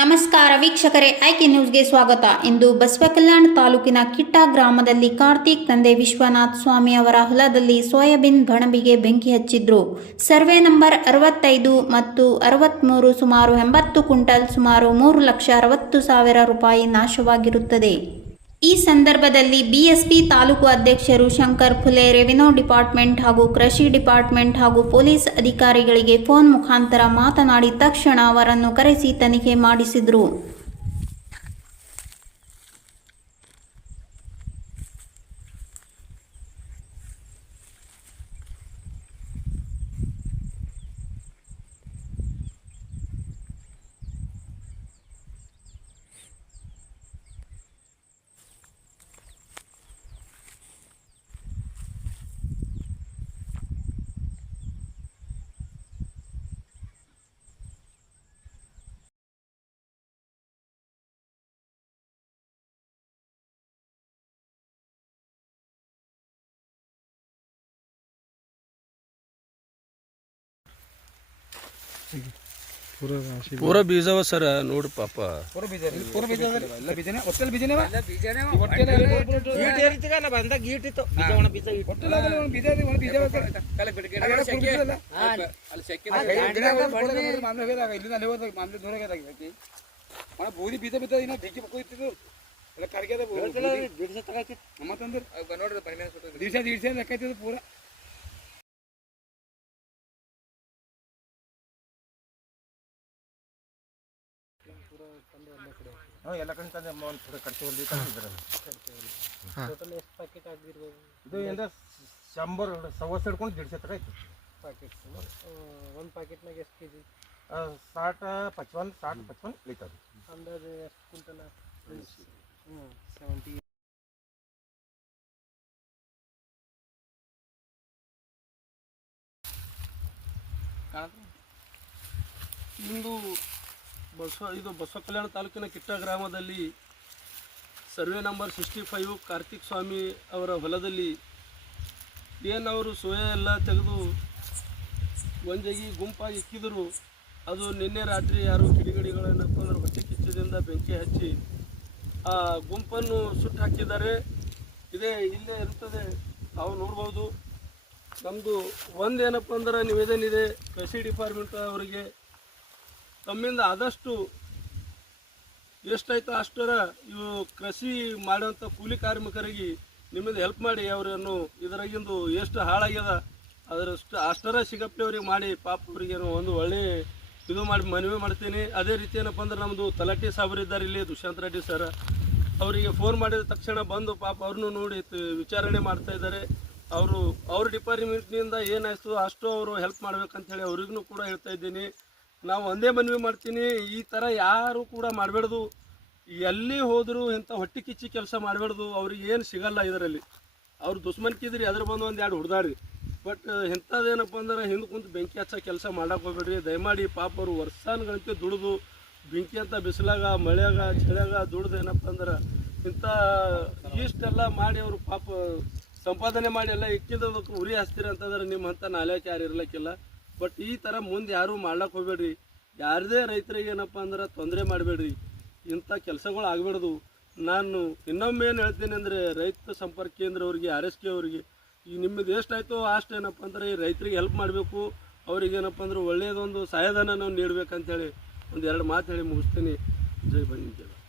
ನಮಸ್ಕಾರ ವೀಕ್ಷಕರೇ, ಆಯ್ಕೆ ನ್ಯೂಸ್ಗೆ ಸ್ವಾಗತ. ಇಂದು ಬಸವಕಲ್ಯಾಣ ತಾಲೂಕಿನ ಕಿಟ್ಟ ಗ್ರಾಮದಲ್ಲಿ ಕಾರ್ತಿಕ್ ತಂದೆ ವಿಶ್ವನಾಥ್ ಸ್ವಾಮಿ ಅವರ ಹೊಲದಲ್ಲಿ ಸೋಯಾಬೀನ್ ಗಣಬಿಗೆ ಬೆಂಕಿ ಹಚ್ಚಿದ್ರು. ಸರ್ವೆ ನಂಬರ್ ಅರವತ್ತೈದು ಮತ್ತು ಅರವತ್ತ್ಮೂರು ಸುಮಾರು ಎಂಬತ್ತು ಕ್ವಿಂಟಲ್ ಸುಮಾರು ಮೂರು ಲಕ್ಷ ಅರವತ್ತು ಸಾವಿರ ರೂಪಾಯಿ ನಾಶವಾಗಿರುತ್ತದೆ. ಈ ಸಂದರ್ಭದಲ್ಲಿ ಬಿಎಸ್ಪಿ ತಾಲೂಕು ಅಧ್ಯಕ್ಷರು ಶಂಕರ್ ಫುಲೆ ರೆವಿನ್ಯೂ ಡಿಪಾರ್ಟ್ಮೆಂಟ್ ಹಾಗೂ ಕೃಷಿ ಡಿಪಾರ್ಟ್ಮೆಂಟ್ ಹಾಗೂ ಪೊಲೀಸ್ ಅಧಿಕಾರಿಗಳಿಗೆ ಫೋನ್ ಮುಖಾಂತರ ಮಾತನಾಡಿ ತಕ್ಷಣ ಅವರನ್ನು ಕರೆಸಿ ತನಿಖೆ ಮಾಡಿಸಿದರು. ಪೂರ ಬೀಜವ ಸರ ನೋಡು ಪಾಪ ಪೂರ ಬೀಜ. ಪೂರ ಬೀಜ. ಎಲ್ಲ ಬೀಜನೇ ಬೀಜನೇ ಅವ? ಒಟ್ಟಲ್ಲಿ ಒಟ್ಟಲ್ಲಿ ಅದಲ್ಲ, ಒಂದು ಬೀಜ ಇದೆ, ಒಂದು ಬೀಜ. ಅದೆಲ್ಲ ಬೀಜ ಅಲ್ಲ. ಆ ಗಿಡ- ಇಲ್ಲಿಂದ ಅಲ್ಲಿ ಹೋದಾಗ ದೂರ ಐತಿ. ಒಣ ಬೂದಿ ಬೀಜ ಬಿದ್ದ ಇನ್ನ ಬೆಂಕಿ ಪಕ್ಕ ಇತ್ತಿದ್ದು ಎಲ್ಲ ಕರ್ಗ್ಯದ ಬೂ- ಬೂದಿ. ಮತ್ತಂದ್ರೆ ದಿವಸ ದಿವ್ಸ ಲೆಕ್ಕ ಪೂರ ಎಲ್ಲ ಕಡೆ ತಂದೆ ಒಂದು ಟೋಟಲ್ ಎಷ್ಟು ಪ್ಯಾಕೆಟ್ ಆಗದಿರ್ಬೇಕು ಇದು ಅಂದ್ರೆ ಶಂಬರ್ ಸವಸ್ ಹಿಡ್ಕೊಂಡು ದಿಡ್ಸೆ ಐತಿ. ಪ್ಯಾಕೆಟ್ ಒಂದು ಪ್ಯಾಕೆಟ್ನಾಗ ಎಷ್ಟು ಕೆ ಜಿ ಸಾಟ ಪಚ್ವನ್ ಸಾಟ್ ಪಚ್ವನ್ ಲೀಟರ್. ಅಂದಾಜು ಎಷ್ಟು ಕ್ವಿಂಟಲ ಹ್ಞೂ ಸೆವೆಂಟಿ ಇಂದು ಬಸವ, ಇದು ಬಸವ ಕಲ್ಯಾಣ ತಾಲೂಕಿನ ಕಿಟ್ಟ ಗ್ರಾಮದಲ್ಲಿ survey number sixty five Karthik Swamy ಅವರ ಹೊಲದಲ್ಲಿ ಏನು ಅವರು ಸೋಯಾ ಎಲ್ಲ ತೆಗೆದು ಒಂಜಗಿ ಗುಂಪಾಗಿ ಇಕ್ಕಿದರು. ಅದು ನಿನ್ನೆ ರಾತ್ರಿ ಯಾರು ಕಿಡಿಗಡಿಗಳನ್ನು ಅಂದ್ರೆ ಹೊಟ್ಟೆ ಕಿಚ್ಚದಿಂದ ಬೆಂಕಿ ಹಚ್ಚಿ ಆ ಗುಂಪನ್ನು ಸುಟ್ಟು ಹಾಕಿದ್ದಾರೆ. ಇದೇ ಇಲ್ಲೇ ಇರ್ತದೆ. ತಾವು ನೋಡ್ಬೋದು. ನಮ್ಮದು ಒಂದೇನಪ್ಪ ಅಂದ್ರೆ ನಿವೇದನ ಇದೆ. ಕೃಷಿ ಡಿಪಾರ್ಟ್ಮೆಂಟ್ ಅವರಿಗೆ ತಮ್ಮಿಂದ ಆದಷ್ಟು ಎಷ್ಟಾಯ್ತೋ ಅಷ್ಟರ ಇವು ಕೃಷಿ ಮಾಡೋಂಥ ಕೂಲಿ ಕಾರ್ಮಿಕರಿಗೆ ನಿಮ್ಮಿಂದ ಹೆಲ್ಪ್ ಮಾಡಿ ಅವರನ್ನು ಇದರಾಗಿಂದು ಎಷ್ಟು ಹಾಳಾಗ್ಯದ, ಅದರಷ್ಟು ಅಷ್ಟರ ಸಿಗಪ್ಪೆ ಅವ್ರಿಗೆ ಮಾಡಿ ಪಾಪ ಅವರಿಗೆ ಒಂದು ಒಳ್ಳೆ ಇದು ಮಾಡಿ ಮನವಿ ಮಾಡ್ತೀನಿ. ಅದೇ ರೀತಿ ಏನಪ್ಪ ಅಂದ್ರೆ ನಮ್ಮದು ತಲಾಟಿ ಇದ್ದಾರೆ ಇಲ್ಲಿ, ದುಷ್ಯಂತ್ ರೆಡ್ಡಿ ಸರ್ ಅವರಿಗೆ ಫೋನ್ ಮಾಡಿದ ತಕ್ಷಣ ಬಂದು ಪಾಪ ಅವ್ರನ್ನೂ ನೋಡಿ ವಿಚಾರಣೆ ಮಾಡ್ತಾ ಇದ್ದಾರೆ. ಅವರು, ಅವ್ರ ಡಿಪಾರ್ಟ್ಮೆಂಟ್ನಿಂದ ಏನಾಯಿತು ಅಷ್ಟು ಅವರು ಹೆಲ್ಪ್ ಮಾಡ್ಬೇಕಂತೇಳಿ ಅವ್ರಿಗೂ ಕೂಡ ಹೇಳ್ತಾ ಇದ್ದೀನಿ. ನಾವು ಒಂದೇ ಮನವಿ ಮಾಡ್ತೀನಿ, ಈ ಥರ ಯಾರು ಕೂಡ ಮಾಡಬೇಡ್ದು. ಎಲ್ಲಿ ಹೋದರೂ ಇಂಥ ಹೊಟ್ಟೆ ಕಿಚ್ಚಿ ಕೆಲಸ ಮಾಡಬೇಡ್ದು, ಅವ್ರಿಗೆ ಏನು ಸಿಗಲ್ಲ ಇದರಲ್ಲಿ. ಅವ್ರು ದುಶ್ಮನ್ಕಿದ್ರಿ ಅದ್ರ ಬಂದು ಒಂದು ಎರಡು ಹುಡ್ದಾಡ್ರಿ. ಬಟ್ ಇಂಥದ್ದೇನಪ್ಪ ಅಂದ್ರೆ ಹಿಂದೆ ಕುಂತು ಬೆಂಕಿ ಹಚ್ಚೋ ಕೆಲಸ ಮಾಡಕ್ಕೆ ಹೋಗ್ಬೇಡ್ರಿ. ದಯಮಾಡಿ ಪಾಪ ಅವರು ವರ್ಷಾನುಗಳಂತೆ ದುಡಿದು, ಬೆಂಕಿ ಅಂತ ಬಿಸಿಲಾಗ, ಮಳೆಯಾಗ, ಚಳಿಯಾಗ ದುಡ್ದು ಏನಪ್ಪ ಅಂದ್ರೆ ಇಂಥ ಇಷ್ಟೆಲ್ಲ ಮಾಡಿ ಅವರು ಪಾಪ ಸಂಪಾದನೆ ಮಾಡಿ ಎಲ್ಲ ಇಕ್ಕಿದ್ದಕ್ಕೆ ಉರಿ ಹಚ್ತೀರಿ ಅಂತಂದ್ರೆ ನಿಮ್ಮಂಥ ನಾಲೆಕ್ಕೆ ಯಾರು ಇರ್ಲಿಕ್ಕಿಲ್ಲ. ಬಟ್ ಈ ಥರ ಮುಂದೆ ಯಾರೂ ಮಾಡ್ಲಕ್ಕೆ ಹೋಗ್ಬೇಡ್ರಿ. ಯಾರದೇ ರೈತರಿಗೆ ಏನಪ್ಪ ಅಂದ್ರೆ ತೊಂದರೆ ಮಾಡಬೇಡ್ರಿ. ಇಂಥ ಕೆಲಸಗಳು ಆಗಬೇಡ್ದು. ನಾನು ಇನ್ನೊಮ್ಮೆ ಏನು ಹೇಳ್ತೀನಿ ಅಂದರೆ ರೈತ ಸಂಪರ್ಕ ಕೇಂದ್ರ ಅವ್ರಿಗೆ, ಆರ್ ಎಸ್ ಕೆ ಅವರಿಗೆ, ಈ ನಿಮ್ಮದು ಎಷ್ಟಾಯ್ತೋ ಅಷ್ಟು ಏನಪ್ಪ ಅಂದ್ರೆ ಈ ರೈತರಿಗೆ ಹೆಲ್ಪ್ ಮಾಡಬೇಕು. ಅವ್ರಿಗೆ ಏನಪ್ಪ ಅಂದ್ರೆ ಒಳ್ಳೆಯದೊಂದು ಸಹಾಯಧನ ನಾವು ನೀಡಬೇಕಂತೇಳಿ ಒಂದು ಎರಡು ಮಾತು ಹೇಳಿ ಮುಗಿಸ್ತೀನಿ. ಜೈ ಬಂದಿದ್ದೇವೆ